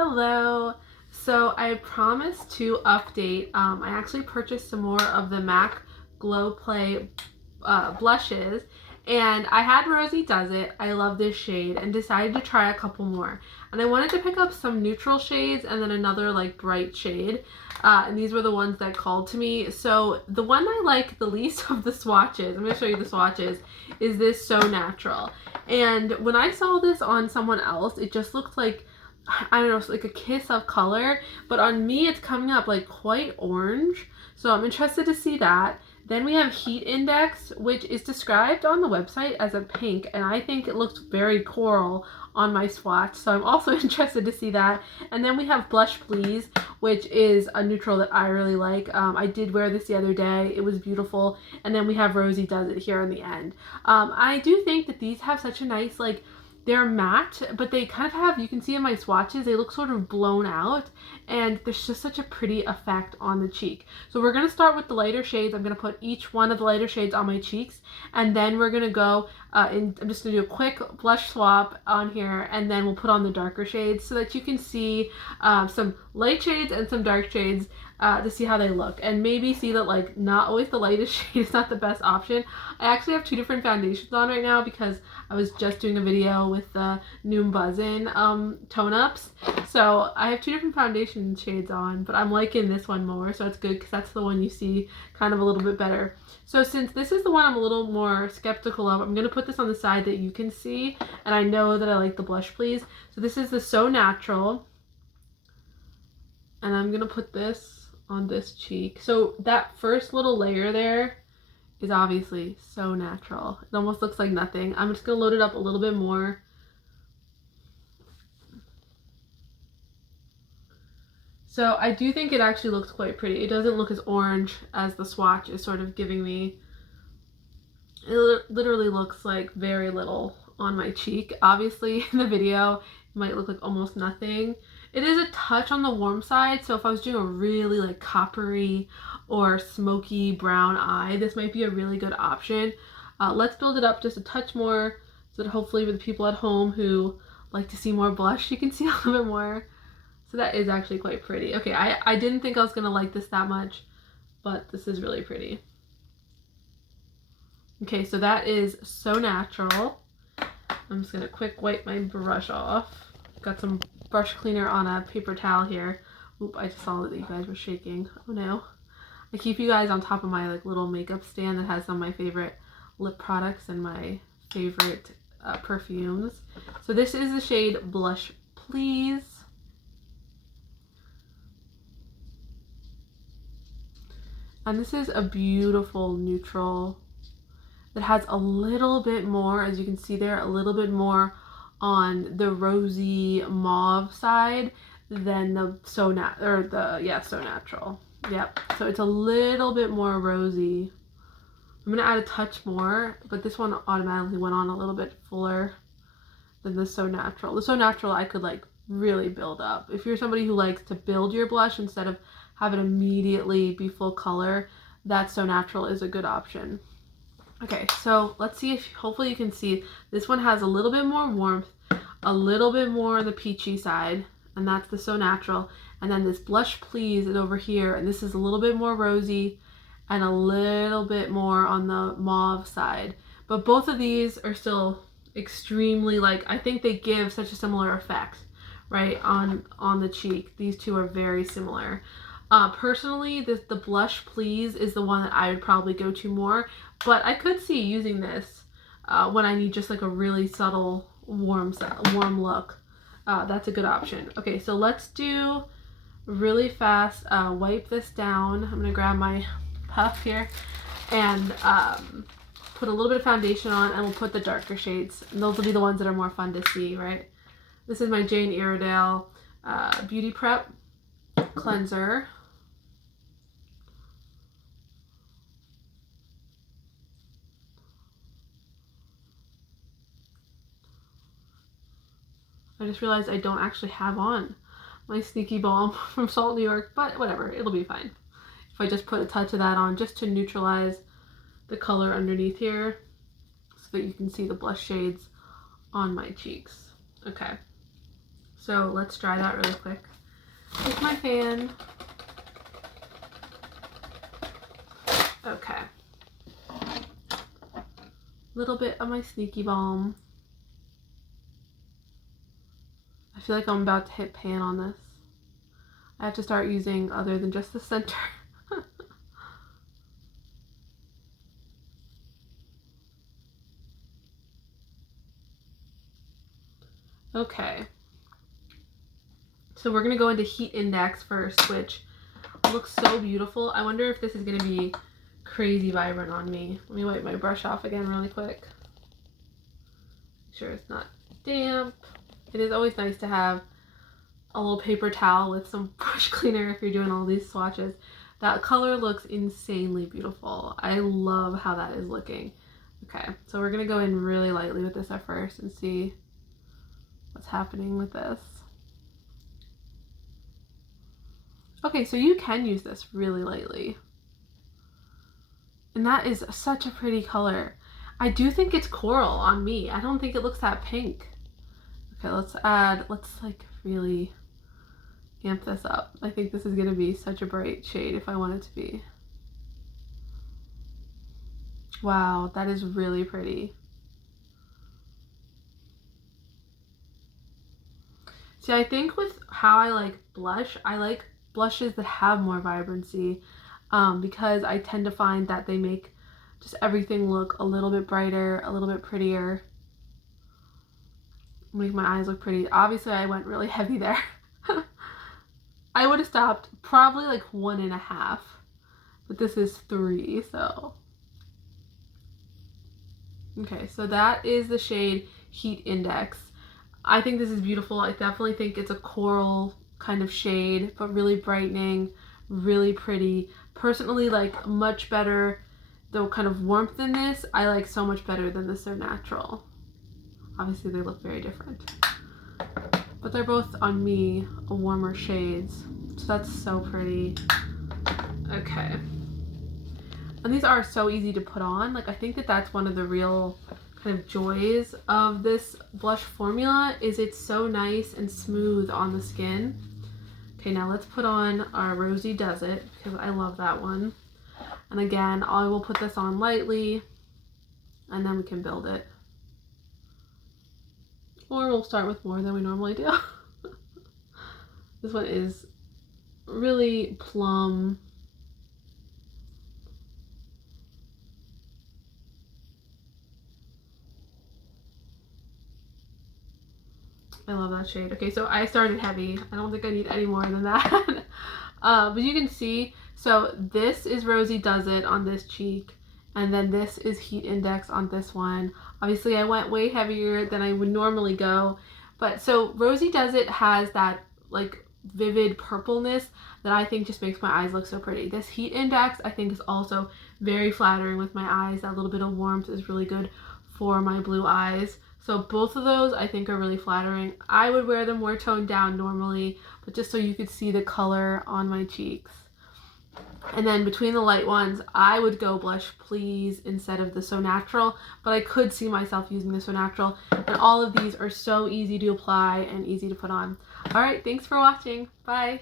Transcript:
Hello. So I promised to update. I actually purchased some more of the MAC Glow Play blushes, and I had Rosy Desert. I love this shade and decided to try a couple more. And I wanted to pick up some neutral shades and then another like bright shade. And these were the ones that called to me. So the one I like the least of the swatches, I'm going to show you the swatches, is this So Natural. And when I saw this on someone else, it just looked like, I don't know, it's like a kiss of color, but on me it's coming up like quite orange. So I'm interested to see that. Then we have Heat Index, which is described on the website as a pink, and I think it looks very coral on my swatch, so I'm also interested to see that. And then we have Blush Please, which is a neutral that I really like. I did wear this the other day. It was beautiful. And then we have Rosy Desert here in the end. I do think that these have such a nice, like, they're matte, but they kind of have, you can see in my swatches, they look sort of blown out, and there's just such a pretty effect on the cheek. So we're going to start with the lighter shades. I'm going to put each one of the lighter shades on my cheeks, and then we're going to go, I'm just going to do a quick blush swap on here, and then we'll put on the darker shades so that you can see some light shades and some dark shades to see how they look, and maybe see that like not always the lightest shade is not the best option. I actually have two different foundations on right now because I was just doing a video with the Noom Buzzin tone ups, so I have two different foundation shades on, but I'm liking this one more, so it's good because that's the one you see kind of a little bit better. So since this is the one I'm a little more skeptical of, I'm going to put this on the side that you can see, and I know that I like the Blush Please. So this is the So Natural, and I'm going to put this on this cheek. So that first little layer there is obviously so natural. It almost looks like nothing. I'm just going to load it up a little bit more. So I do think it actually looks quite pretty. It doesn't look as orange as the swatch is sort of giving me. It literally looks like very little on my cheek. Obviously in the video it might look like almost nothing. It is a touch on the warm side, so if I was doing a really like coppery or smoky brown eye, this might be a really good option. Let's build it up just a touch more so that hopefully for the people at home who like to see more blush, you can see a little bit more. So that is actually quite pretty. Okay, I didn't think I was gonna like this that much, but this is really pretty. Okay, so that is So Natural. I'm just gonna quick wipe my brush off. Got some brush cleaner on a paper towel here. Oop, I just saw that you guys were shaking. Oh no. I keep you guys on top of my like little makeup stand that has some of my favorite lip products and my favorite perfumes. So this is the shade Blush Please. And this is a beautiful neutral that has a little bit more, as you can see there, a little bit more on the rosy mauve side than the So Natural. Yep. So it's a little bit more rosy. I'm gonna add a touch more, but this one automatically went on a little bit fuller than the So Natural. The So Natural I could like really build up. If you're somebody who likes to build your blush instead of have it immediately be full color, that So Natural is a good option. Okay, so let's see if hopefully you can see this one has a little bit more warmth, a little bit more on the peachy side, and that's the So Natural. And then this Blush Please is over here, and this is a little bit more rosy and a little bit more on the mauve side. But both of these are still extremely, like, I think they give such a similar effect, right, on the cheek. These two are very similar. Personally, the Blush Please is the one that I would probably go to more, but I could see using this when I need just like a really subtle warm look. That's a good option. Okay, so let's do really fast wipe this down. I'm gonna grab my puff here and put a little bit of foundation on, and we'll put the darker shades, and those will be the ones that are more fun to see, right? This is my Jane Iredale Beauty Prep cleanser. I just realized I don't actually have on my Sneaky Balm from Salt, New York, but whatever, it'll be fine. If I just put a touch of that on just to neutralize the color underneath here so that you can see the blush shades on my cheeks. Okay, So let's dry that really quick with my fan. Okay. Little bit of my Sneaky Balm. I feel like I'm about to hit pan on this. I have to start using other than just the center. Okay. So we're going to go into Heat Index first, which looks so beautiful. I wonder if this is going to be crazy vibrant on me. Let me wipe my brush off again really quick. Make sure it's not damp. It is always nice to have a little paper towel with some brush cleaner if you're doing all these swatches. That color looks insanely beautiful. I love how that is looking. Okay, so we're going to go in really lightly with this at first and see what's happening with this. Okay, so you can use this really lightly. And that is such a pretty color. I do think it's coral on me. I don't think it looks that pink. Okay, let's like really amp this up. I think this is gonna be such a bright shade if I want it to be. Wow, that is really pretty. See, I think with how I like blushes that have more vibrancy because I tend to find that they make just everything look a little bit brighter, a little bit prettier. Make my eyes look pretty. Obviously, I went really heavy there. I would have stopped probably like 1.5, but this is 3, so. Okay, so that is the shade Heat Index. I think this is beautiful. I definitely think it's a coral kind of shade, but really brightening, really pretty. Personally, like much better, the kind of warmth in this, I like so much better than the So Natural. Obviously, they look very different. But they're both, on me, warmer shades. So that's so pretty. Okay. And these are so easy to put on. Like, I think that that's one of the real kind of joys of this blush formula is it's so nice and smooth on the skin. Okay, now let's put on our Rosy Desert because I love that one. And again, I will put this on lightly and then we can build it. Or we'll start with more than we normally do. This one is really plum. I love that shade. Okay, so I started heavy. I don't think I need any more than that. But you can see, so this is Rosy Desert on this cheek, and then this is Heat Index on this one. Obviously, I went way heavier than I would normally go. But so Rosy Desert has that like vivid purpleness that I think just makes my eyes look so pretty. This Heat Index I think is also very flattering with my eyes. That little bit of warmth is really good for my blue eyes. So both of those I think are really flattering. I would wear them more toned down normally, but just so you could see the color on my cheeks. And then between the light ones, I would go Blush Please instead of the So Natural, but I could see myself using the So Natural. And all of these are so easy to apply and easy to put on. All right, thanks for watching. Bye.